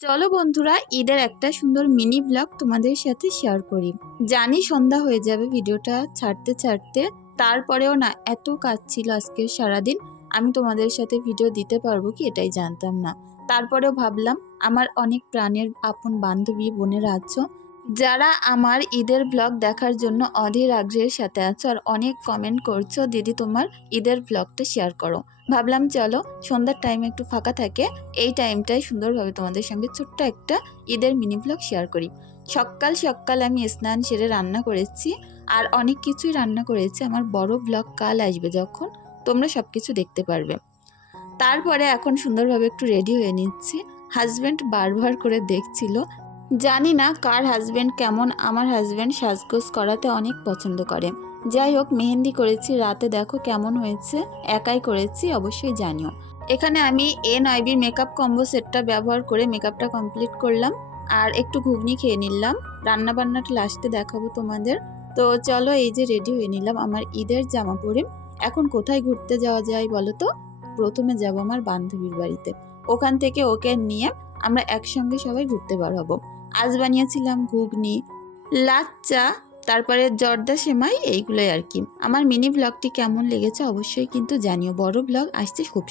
চলো বন্ধুরা, ঈদের একটা সুন্দর মিনি ব্লগ তোমাদের সাথে শেয়ার করি। জানি সন্ধ্যা হয়ে যাবে ভিডিওটা ছাড়তে ছাড়তে, তারপরেও না এত কাজ ছিল আজকে সারাদিন, আমি তোমাদের সাথে ভিডিও দিতে পারবো কি এটাই জানতাম না। তারপরেও ভাবলাম, আমার অনেক প্রাণের আপন বান্ধবী বোনেরা আছো যারা আমার ঈদের ব্লগ দেখার জন্য অধীর আগ্রহের সাথে আছো, আর অনেক কমেন্ট করছো দিদি তোমার ঈদের ব্লগটা শেয়ার করো। ভাবলাম চলো সন্ধ্যার টাইমে একটু ফাঁকা থাকে, এই টাইমটাই সুন্দরভাবে তোমাদের সঙ্গে ছোট্ট একটা ঈদের মিনি ব্লগ শেয়ার করি। সকাল সকাল আমি স্নান সেরে রান্না করেছি, আর অনেক কিছুই রান্না করেছি। আমার বড় ব্লগ কাল আসবে, যখন তোমরা সব কিছু দেখতে পারবে। তারপরে এখন সুন্দরভাবে একটু রেডি হয়ে নিচ্ছি। হাজব্যান্ড বারবার করে দেখছিল। জানি না কার হাজব্যান্ড কেমন, আমার হাজব্যান্ড সাজগোজ করাতে অনেক পছন্দ করে। যাই হোক, মেহেন্দি করেছি রাতে, দেখো কেমন হয়েছে। একাই করেছি, অবশ্যই জানিও। এখানে আমি NIB মেকআপ কম্বো সেটটা ব্যবহার করে মেকআপটা কমপ্লিট করলাম, আর একটু ঘুগনি খেয়ে নিলাম। রান্না বান্নাটা লাস্টে দেখাবো তোমাদের। তো চলো, এই যে রেডি হয়ে নিলাম আমার ঈদের জামা পরে। এখন কোথায় ঘুরতে যাওয়া যায় বলো তো? প্রথমে যাব আমার বান্ধবীর বাড়িতে, ওখান থেকে ওকে নিয়ে আমরা একসঙ্গে সবাই ঘুরতে বার হব। আজ বানিয়েছিলাম ঘুগনি, লাচ্চা, তারপরে জর্দা সেমাই, এইগুলোই আর কি। আমার মিনি ব্লগটি কেমন লেগেছে অবশ্যই কিন্তু জানিও। বড় ব্লগ আসছে খুব